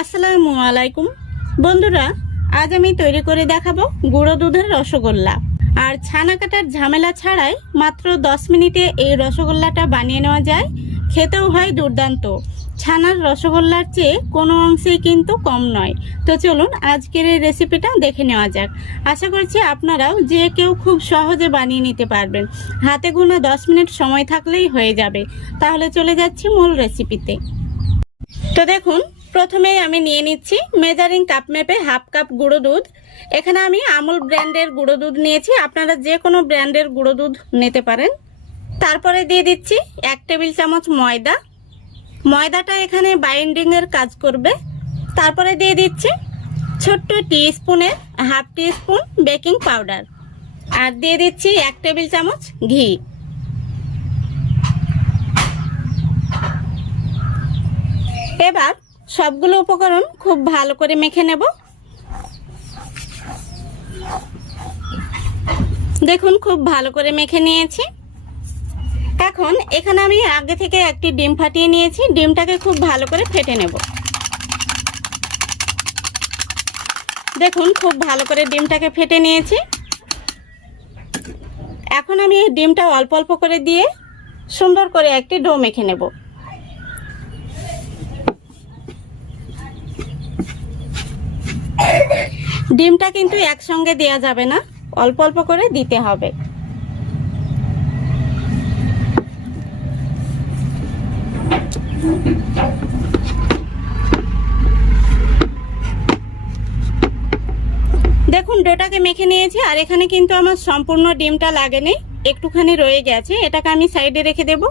আসসালামু আলাইকুম। বন্ধুরা, আজ আমি তৈরি করে দেখাবো গুঁড়ো দুধের রসগোল্লা। আর ছানা কাটার ঝামেলা ছাড়াই মাত্র দশ মিনিটে এই রসগোল্লাটা বানিয়ে নেওয়া যায়। খেতেও হয় দুর্দান্ত। ছানার রসগোল্লার চেয়ে কোনো অংশেই কিন্তু কম নয়। তো চলুন, আজকের এই রেসিপিটা দেখে নেওয়া যাক। আশা করছি আপনারাও যে কেউ খুব সহজে বানিয়ে নিতে পারবেন। হাতে গোনা দশ মিনিট সময় থাকলেই হয়ে যাবে। তাহলে চলে যাচ্ছি মূল রেসিপিতে। তো দেখুন প্রথমেই আমি নিয়ে নিচ্ছি মেজারিং কাপ মেপে হাফ কাপ গুঁড়ো দুধ। এখানে আমি আমুল ব্র্যান্ডের গুঁড়ো দুধ নিয়েছি, আপনারা যে কোনো ব্র্যান্ডের গুঁড়ো দুধ নিতে পারেন। তারপরে দিয়ে দিচ্ছি এক টেবিল চামচ ময়দা। ময়দাটা এখানে বাইন্ডিংয়ের কাজ করবে। তারপরে দিয়ে দিচ্ছি ছোট্ট টি স্পুনের হাফ স্পুন বেকিং পাউডার আর দিয়ে দিচ্ছি এক টেবিল চামচ ঘি। এবার সবগুলো উপকরণ খুব ভালো করে মেখে নেব। দেখুন, খুব ভালো করে মেখে নিয়েছি। এখন এখানে আমি আগে থেকে একটি ডিম ফাটিয়ে নিয়েছি। ডিমটাকে খুব ভালো করে ফেটে নেব। দেখুন, খুব ভালো করে ডিমটাকে ফেটে নিয়েছি। এখন আমি এই ডিমটা অল্প অল্প করে দিয়ে সুন্দর করে একটি ডো মেখে নেব। ডিমটা কিন্তু একসঙ্গে দেওয়া যাবে না। অল্প অল্প করে দিতে হবে। দেখুন, ডোটাকে মেখে নিয়েছি, আর এখানে কিন্তু আমার সম্পূর্ণ ডিমটা লাগেনি। একটুখানি রয়ে গেছে। এটাকে আমি সাইডে রেখে দেব।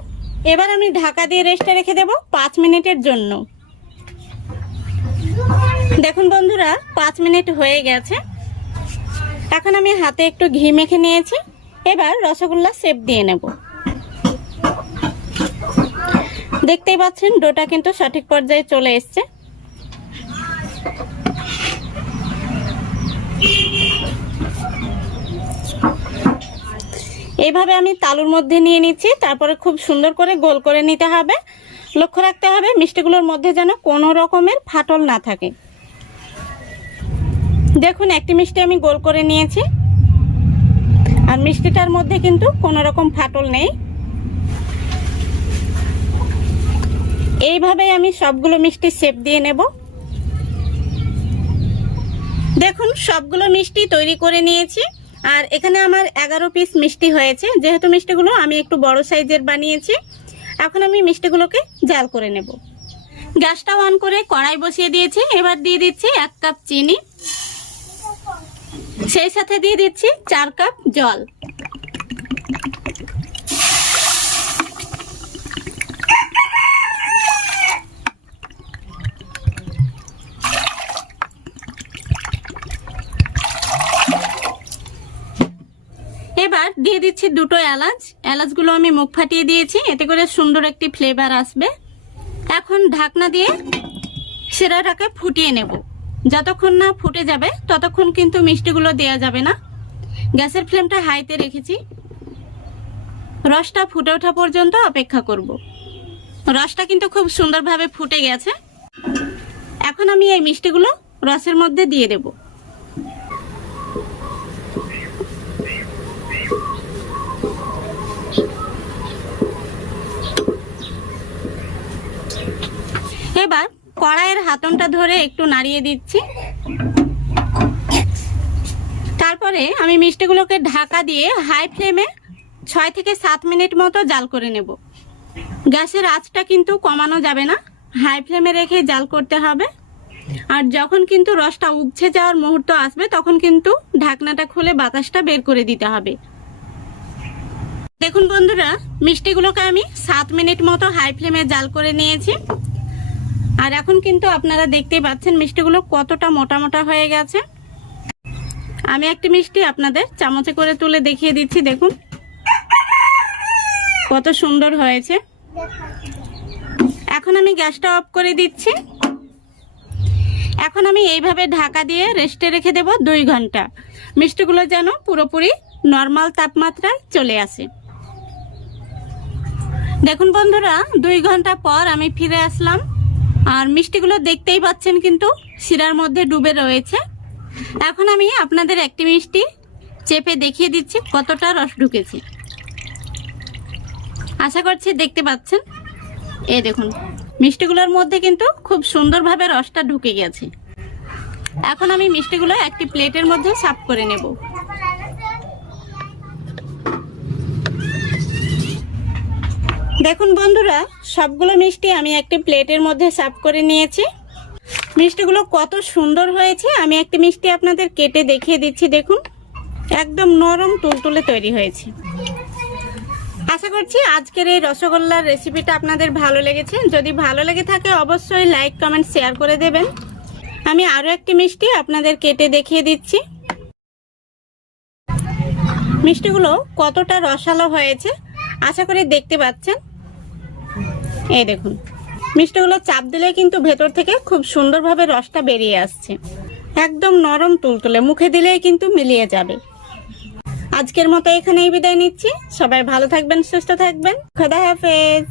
এবার আমি ঢাকা দিয়ে রেস্টে রেখে দেব পাঁচ মিনিটের জন্য। দেখুন বন্ধুরা, পাঁচ মিনিট হয়ে গেছে। এখন আমি হাতে একটু ঘি মেখে নিয়েছি। এবার রসগোল্লা সেপ দিয়ে নেব। দেখতেই পাচ্ছেন ডোটা কিন্তু সঠিক পর্যায়ে চলে এসছে। এভাবে আমি তালুর মধ্যে নিয়ে নিচ্ছি। তারপরে খুব সুন্দর করে গোল করে নিতে হবে। লক্ষ্য রাখতে হবে, মিষ্টিগুলোর মধ্যে যেন কোনো রকমের ফাটল না থাকে। দেখুন, একটি মিষ্টি আমি গোল করে নিয়েছি। আর মিষ্টিটার মধ্যে কিন্তু কোনো রকম ফাটল নেই। এইভাবে আমি সবগুলো মিষ্টি শেপ দিয়ে নেব। দেখুন, সবগুলো মিষ্টি তৈরি করে নিয়েছি। আর এখানে আমার এগারো পিস মিষ্টি হয়েছে। যেহেতু মিষ্টিগুলো আমি একটু বড় সাইজের বানিয়েছি, এখন আমি মিষ্টিগুলোকে জাল করে নেব। গ্যাসটা অন করে কড়াই বসিয়ে দিয়েছি। এবার দিয়ে দিচ্ছি এক কাপ চিনি। সেই সাথে দিয়ে দিচ্ছি চার কাপ জল। এবার দিয়ে দিচ্ছি দুটো এলাচ। এলাচগুলো আমি মুখ ফাটিয়ে দিয়েছি, এতে করে সুন্দর একটি ফ্লেভার আসবে। এখন ঢাকনা দিয়ে সেরাটাকে ফুটিয়ে নেব। যতক্ষণ না ফুটে যাবে, ততক্ষণ কিন্তু মিষ্টিগুলো দেয়া যাবে না। গ্যাসের ফ্লেমটা হাইতে রেখেছি। রসটা ফুটে ওঠা পর্যন্ত অপেক্ষা করব। রসটা কিন্তু খুব সুন্দরভাবে ফুটে গেছে। এখন আমি এই মিষ্টিগুলো রসের মধ্যে দিয়ে দেবো এবার কড়াইয়ের হাতনটা ধরে একটু নাড়িয়ে দিচ্ছি। তারপরে আমি মিষ্টিগুলোকে ঢাকা দিয়ে হাই ফ্লেমে ছয় থেকে সাত মিনিট মতো জাল করে নেব। গ্যাসের আঁচটা কিন্তু কমানো যাবে না, হাই ফ্লেমে রেখে জাল করতে হবে। আর যখন কিন্তু রসটা উগছে যাওয়ার মুহূর্ত আসবে, তখন কিন্তু ঢাকনাটা খুলে বাতাসটা বের করে দিতে হবে। দেখুন বন্ধুরা, মিষ্টিগুলোকে আমি সাত মিনিট মতো হাই ফ্লেমে জাল করে নিয়েছি। আর এখন কিন্তু আপনারা দেখতেই পাচ্ছেন মিষ্টিগুলো কতটা মোটা মোটা হয়ে গেছে। আমি একটি মিষ্টি আপনাদের চামচে করে তুলে দেখিয়ে দিচ্ছি, দেখুন। কত সুন্দর হয়েছে। এখন আমি গ্যাসটা অফ করে দিচ্ছি। এখন আমি এইভাবে ঢাকা দিয়ে রেস্টে রেখে দেব দুই ঘণ্টা। মিষ্টিগুলো যেন পুরোপুরি নর্মাল তাপমাত্রায় চলে আসে। দেখুন বন্ধুরা, দুই ঘণ্টা পর আমি ফিরে আসলাম। আর মিষ্টিগুলো দেখতেই পাচ্ছেন কিন্তু শিরার মধ্যে ডুবে রয়েছে। এখন আমি আপনাদের একটি মিষ্টি চেপে দেখিয়ে দিচ্ছি কতটা রস ঢুকেছে। আশা করছি দেখতে পাচ্ছেন। এ দেখুন, মিষ্টিগুলোর মধ্যে কিন্তু খুব সুন্দরভাবে রসটা ঢুকে গেছে। এখন আমি মিষ্টিগুলো একটি প্লেটের মধ্যে সাফ করে নেব। দেখুন বন্ধুরা, সবগুলো মিষ্টি আমি একটি প্লেটের মধ্যে সাফ করে নিয়েছি। মিষ্টিগুলো কত সুন্দর হয়েছে। আমি একটি মিষ্টি আপনাদের কেটে দেখিয়ে দিচ্ছি, দেখুন। একদম নরম তুলতুলে তৈরি হয়েছে। আশা করছি আজকের এই রসগোল্লার রেসিপিটা আপনাদের ভালো লেগেছে। যদি ভালো লেগে থাকে, অবশ্যই লাইক কমেন্ট শেয়ার করে দেবেন। আমি আরও একটি মিষ্টি আপনাদের কেটে দেখিয়ে দিচ্ছি। মিষ্টিগুলো কতটা রসালো হয়েছে, আশা করি দেখতে পাচ্ছেন। এই দেখুন। মিষ্টিগুলো চাপ দিলে কিন্তু ভেতর থেকে খুব সুন্দরভাবে রসটা বেরিয়ে আসছে। একদম নরম তুলতুলে, মুখে দিলেই কিন্তু মিলিয়ে যাবে। আজকের মতো এখানেই বিদায় নিচ্ছি। সবাই ভালো থাকবেন, সুস্থ থাকবেন। খোদা হাফেজ।